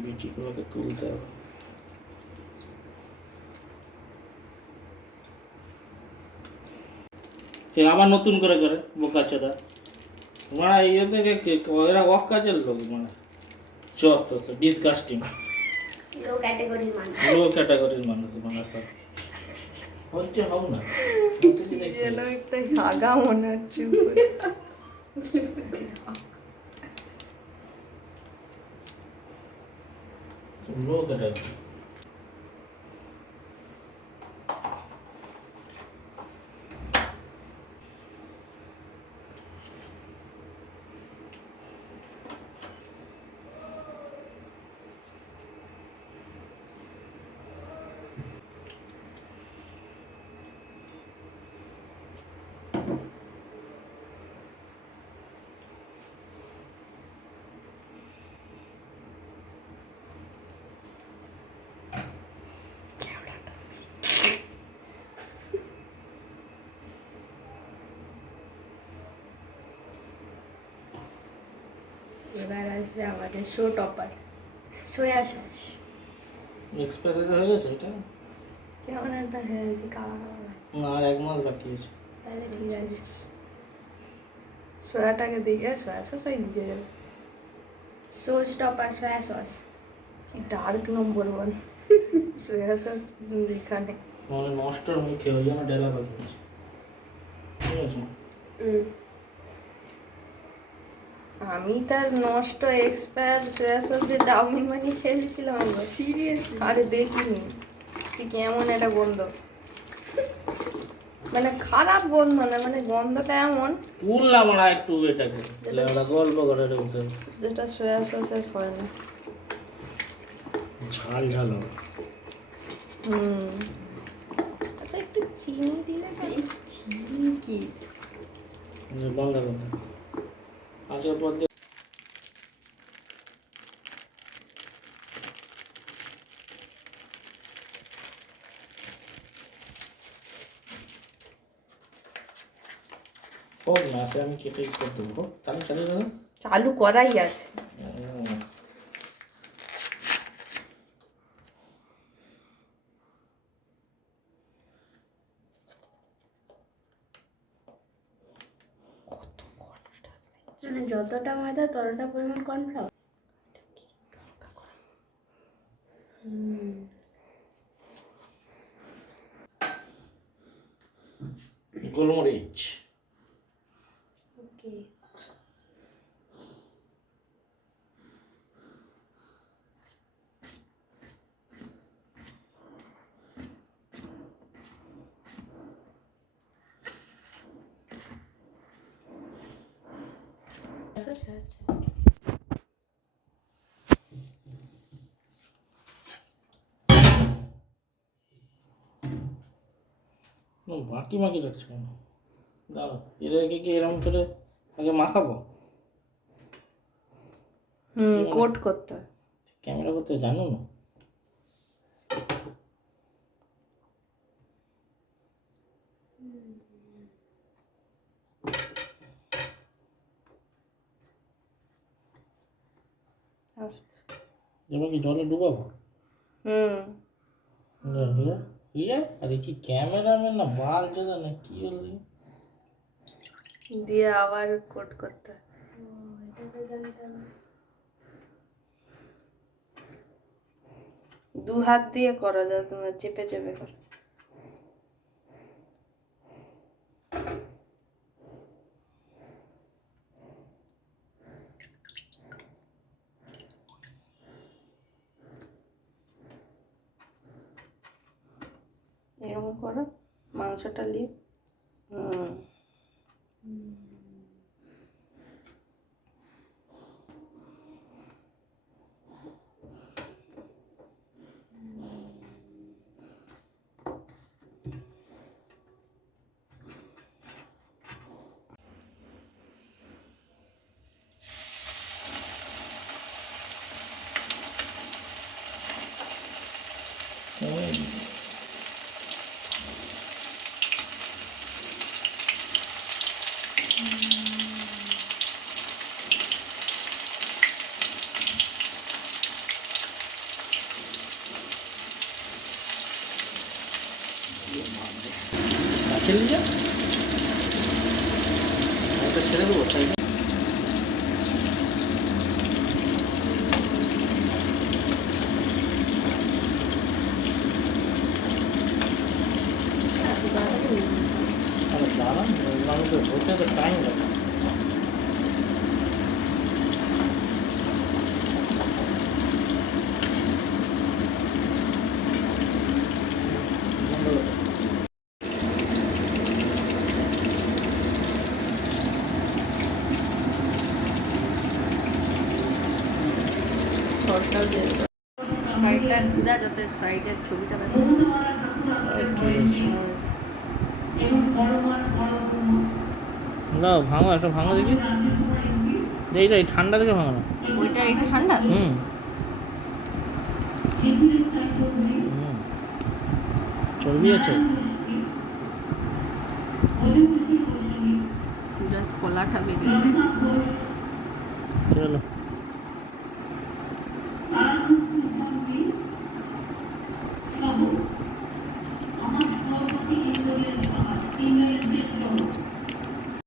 বিচিগুলোকে তুলতে হবে সে আবার নতুন করে করে বোকা চোদা মানে ইয়ে থেকে কে- এরা ওয়াক কাজের লোক মানে যত ডিসগাস্টিং লো ক্যাটাগরির মানুষ লো ক্যাটাগরির মানুষ মানে সব হচ্ছে হোক না হচ্ছে দেখি। যেন একটা হাগা মনে হচ্ছে উপরে। লো এবার আসবে আমাদের show topper soya sauce expiry হয়ে গেছে এটা? কেমন একটা হয়েছে কালা কালা না আর এক মাস বাকি আছে। তাহলে ঠিক আছে। সোয়াটাকে দিয়ে সোয়া সস ওই নিচে যাবে। Sauce topper soya sauce. Dark number one soya sauce এখানে মানে নষ্টর মুখে ওই জন্য ডেলা বাকি আছে ঠিক আছে? আমি তার নষ্ট এক্সপায়ার সোয়া সস দিয়ে চাউমিন বানিয়ে খেয়েছিলাম একবার। সিরিয়াসলি আরে দেখিনি। ঠিক কেমন একটা গন্ধ। মানে খারাপ গন্ধ না মানে গন্ধটা এমন। তুললাম না একটু এটাকে। ওরা গল্প করে ঢুকছে যেটা সোয়া সসের হয় না। ঝাল ঝাল হুম। আচ্ছা একটু চিনি দিলে তো চিনি কি? বন্ধ করতে আজকের পর হোক না সে আমি কেটে করে দেবো। তাহলে চালু চালু করাই আছে হুম। মানে যতটা ময়দা ততটা পরিমাণ কর্নফ্লাওয়ার গোলমরিচ। ও, বাকি বাকি রাখছো কেন দাঁড়ো এদেরকে কি এরকম করে আগে মাখাবো? হুম কোট করতে ক্যামেরা করতে জানো? না আস্তে। এবার কি জলে ডুবাবো হুম রিয়া আরে কি ক্যামেরাম্যান না বাল চোদা না কি হলি দিয়ে আবার কোট করতে। দু হাত দিয়ে করা যায় তোমার চেপে চেপে করো করো মাংসটা লি Mm. ছেড়ে যা একটা ছেড়ে দেবো সাইডে আরে দাঁড়ান আমি তো হতে তো টাইম লাগে বন্ধ করে দাও। শর্টটাও দিয়ে দেবো যাতে স্প্রাইটের ছবিটা দেখো। না ভাঙো একটা ভাঙো দেখি। এইটা এই ঠান্ডা থেকে ভাঙো না। ওইটা ঠান্ডা? হুম। চর্বি আছে। সুরজ খোলাটা বেরিয়ে চলো।